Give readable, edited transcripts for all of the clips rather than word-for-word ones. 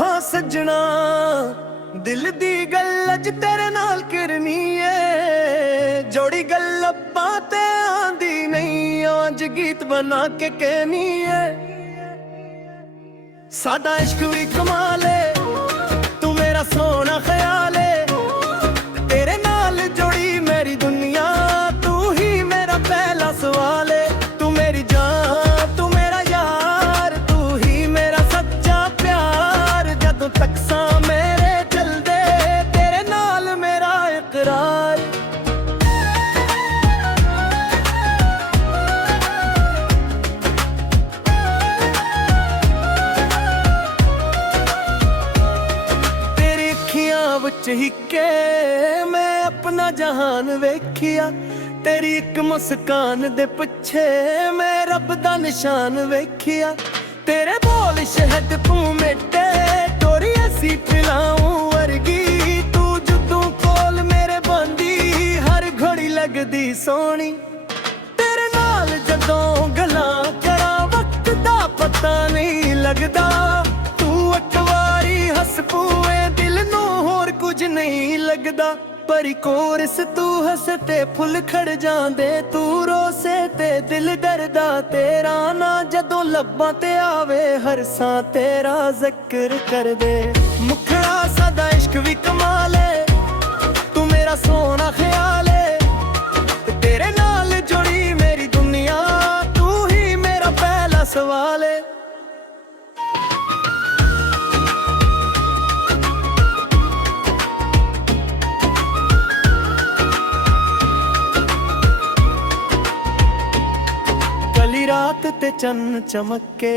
हाँ सजना दिल दी गल अज तेरे नाल करनी है, जोड़ी गल अब्बां ते आंदी नहीं, अज गीत बना के कहनी है। सादा इश्क भी कमाल है, तू मेरा सोना ख्याल है, तेरे नाल जोड़ी मेरी दुनिया, तू ही मेरा पहला सवाल है। तू मेरी जान तू मेरा यार, तू ही मेरा सच्चा प्यार, जदों तक सा मेरे चलदे तेरे नाल मेरा इकरार। तेरी अखियां विच हिक्के मैं अपना जहान वेखिया, तेरी एक मुस्कान दे पिछे मैं रब दा निशान वेखिया। तेरे बोल शहद तू मिटे तोरी ऐसी पिलाऊं वर्गी, तू जदों कोल मेरे बंदी हर घड़ी लगदी सोनी। तेरे नाल जदों गल्लां करा वक्त दा पता नहीं लगदा, तू एक वारी हस पूए दिल नूं होर कुछ नहीं लगदा। परी कोरस तू हसे ते फुल खड़ जांदे, तू रोसे ते दिल डरदा तेरा ना, जदों लब्बां ते आवे हर सां तेरा जिक्र कर दे। मुखड़ा सादा इश्क भी कमाल है, तू मेरा सोना ख्याल है, तेरे नाल जुड़ी मेरी दुनिया, तू ही मेरा पहला सवाल है। रात ते चन्न चमके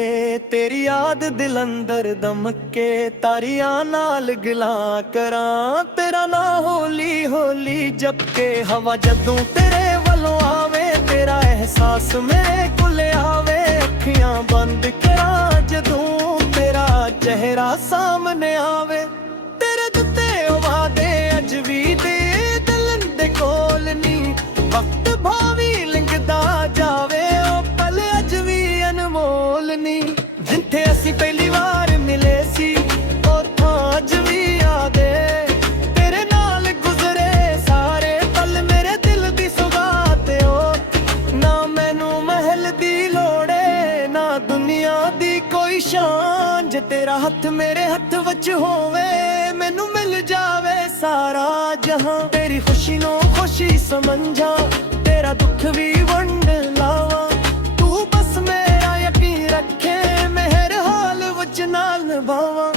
तेरी याद दिल अंदर दमके, तारियां नाल गिला करां तेरा ना होली होली जपके। हवा जदों तेरे वलों आवे तेरा एहसास मेरे कोल आवे, अखियां बंद करां जदों तेरा चेहरा सामने आवे। तेरे दिते वादे अज भी दे दिल दे कोल नी, वक्त भावी लिंघदा जावे अनमोल नी। जिथे असी पहली बार मिले सी ओथां अज भी याद है, तेरे नाल गुजरे सारे पल मेरे दिल दी सौगात ओ। ना मैनू महल दी लोड़े ना दुनिया दी कोई शान, जे तेरा हथ मेरे हथ विच होवे मैनू मिल जावे सारा जहां। तेरी खुशी नूं खुशी समझा तेरा दुख भी वंड लावा, रखे मेहर हाल विच नाल निभावां।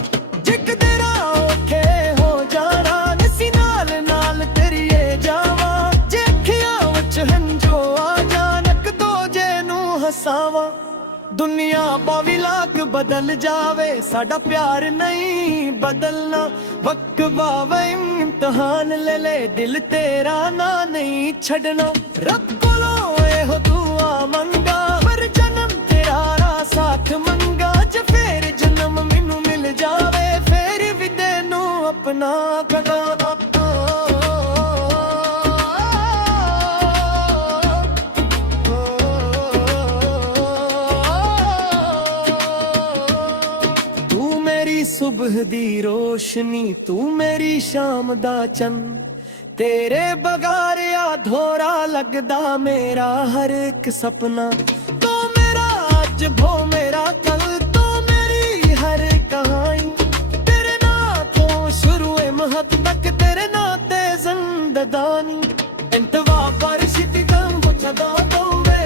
जिक तेरा औखे हो जाना नसी नाल नाल तेरिए जावा, जे अखियां विच हंजो आ जान इक दूजे नूं हसावां। दुनिया बावी लाख बदल जावे साडा प्यार नहीं बदलना, वक्त बावे इम्तिहान ले ले दिल तेरा ना नहीं छड़ना। रब कोलों एहो दुआ मंगा पर जन्म तेरा साथ मंगा, जे फेर जन्म मैनू मिल जावे फेर भी तेनू अपना कड़ा। तू मेरी सुबह दी रोशनी, तू मेरी शाम दा चंद, तेरे बगैर अधूरा लगदा मेरा हर एक सपना। आज भो मेरा कल तो मेरी हर कहानी, तेरे नातों शुरू मोहब्बत तेरे नाते जिंदगानी। इंतवा बारिश दी गम बुझदा दोवे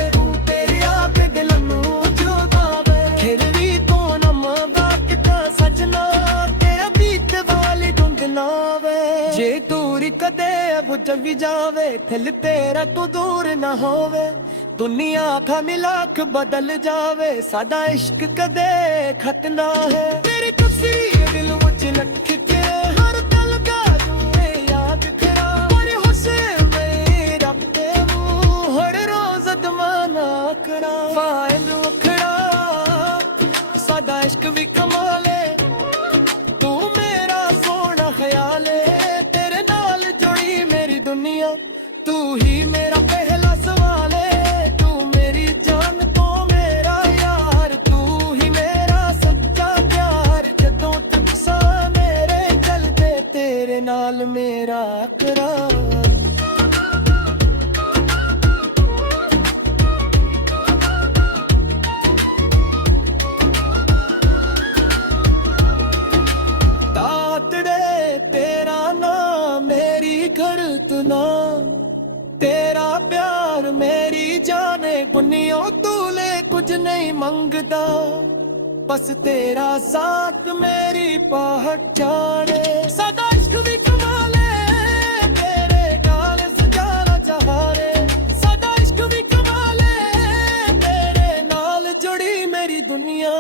तेरी आग दिल नूं जुदावे, फिर भी तो नम बाकता सजना तेरा बीत वाली धुंध नावे। जे दूरी कदे बुझ भी जावे दिल तेरा तू दूर ना होवे, दुनिया का मिलाक बदल जावे सादा इश्क कदे खत ना है। तेरी तस्वीर दिल विच लख के हर पल गाजूए याद करा, पर हुस्न मेरा ते मुंह हर रोज दमाना करा। फाइल उखड़ा सादा इश्क भी कमाल है, तू मेरा सोना ख्याल है, तेरे नाल जुड़ी मेरी दुनिया, तू ही मेरा पहला सवाल है। तू मेरी जान तो मेरा यार, तू ही मेरा सच्चा प्यार। नाल मेरा इकरार। तेरा नाम मेरी घरतना, तेरा प्यार मेरी जाने बुनियों तूले कुछ नहीं मंगदा, बस तेरा साथ मेरी पहचाने। सदा इश्क भी कमाले तेरे गाल सजाना चाहे, सदा इश्क भी कमाले तेरे नाल जुड़ी मेरी दुनिया,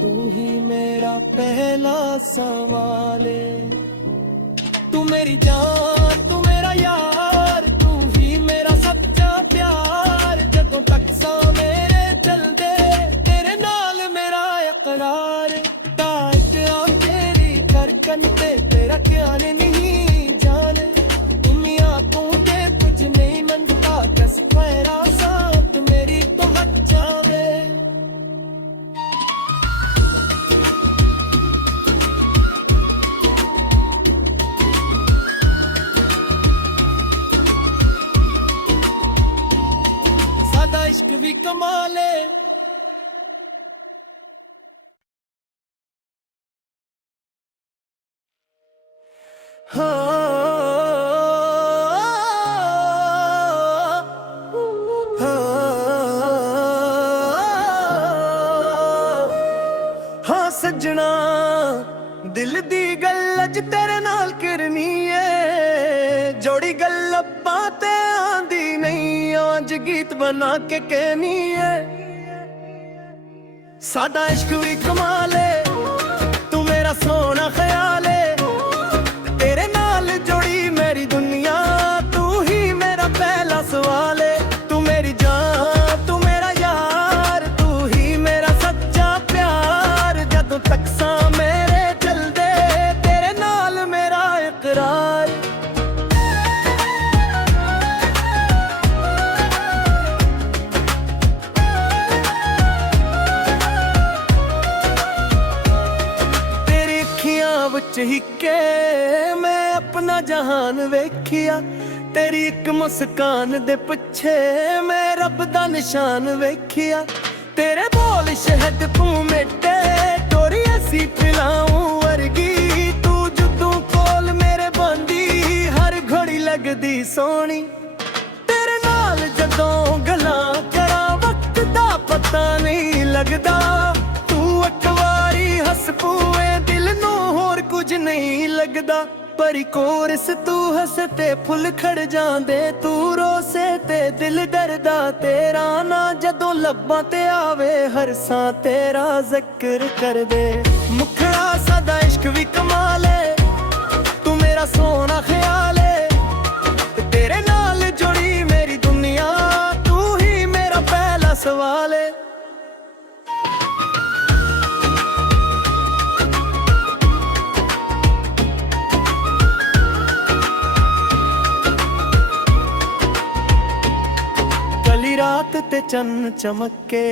तू ही मेरा पहला सवाल है। तू मेरी जान तू मेरा यार, तू ही मेरा सच्चा प्यार, जदों तक सा मेरे चलदे तेरे नाल मेरा इकरार। ताकत तेरी धड़कन ते तेरा ख्याल नहीं जाने, दुनिया तू के कुछ नहीं मनता, कस पैरा साथ मेरी तो हट जावे। इश्क भी कमाले। हाँ सजना दिल दी गल अज तेरे नाल करनी है, जोड़ी गल बातें आंदी नहीं, आज गीत बना के कहनी है। सादा इश्क भी कमाल है, तू मेरा सोना ख्याल है, तेरे नाल जोड़ी मेरी दुनिया, तू ही मेरा पहला सवाल है। तू मेरी जान तू मेरा यार, तू ही मेरा सच्चा प्यार, जदों तक सा मेरे चलदे तेरे नाल मेरा इकरार। हिके मैं अपना जहान वेखिया, तेरी एक मुस्कान दे पिछे मैं रब दा निशान वेखिया। तेरे बोल शहद तू मिटे टोरी ऐसी पिलाऊं वर्गी, तू जुदू कोल मेरे बंदी हर घड़ी लगदी सोनी। तेरे नाल जदों गल्लां करा वक्त दा पता नहीं लगदा, तू एक वारी हस पूए दिल नूं होर कुछ नहीं लगदा। परी कोरस तू हसते फुल खड़ जांदे, तू रोसे ते दिल डरदा तेरा ना, जदों लब्बां ते आवे हर सा तेरा जिक्र कर दे। मुखड़ा सदा इश्क भी कमाल है, तू मेरा सोना ख्याल है, तेरे नाल जुड़ी मेरी दुनिया, तू ही मेरा पहला सवाल है। रात ते चन्न चमके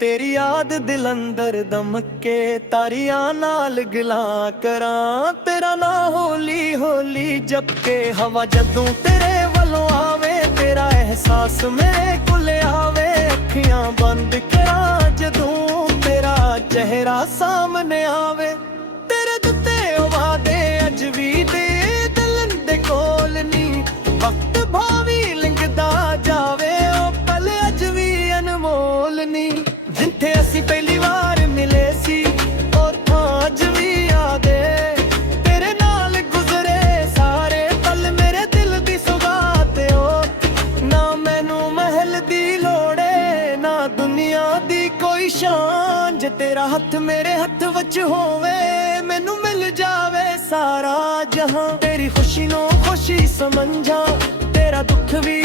तेरी याद दिल अंदर दमके, तारियां नाल गिलां करां तेरा ना होली होली जपके। हवा जदों तेरे वलों आवे तेरा एहसास मेरे कोल आवे, अखियां बंद करां जदों तेरा चेहरा सामने आवे। तेरे दिते वादे अज भी दे दिल दे कोल नी, वक्त भावी लिंघदा जावे अनमोल नी। जिथे असी पहली बार मिले सी और आज भी याद है, तेरे नाल गुजरे सारे पल मेरे दिल दी सौगात हो। ना मैनू महल दी लोड़े ना दुनिया दी कोई शान, जे तेरा हथ मेरे हथ वच होवे मैनू मिल जावे सारा जहां। तेरी खुशी नू खुशी समझा, तेरा दुख भी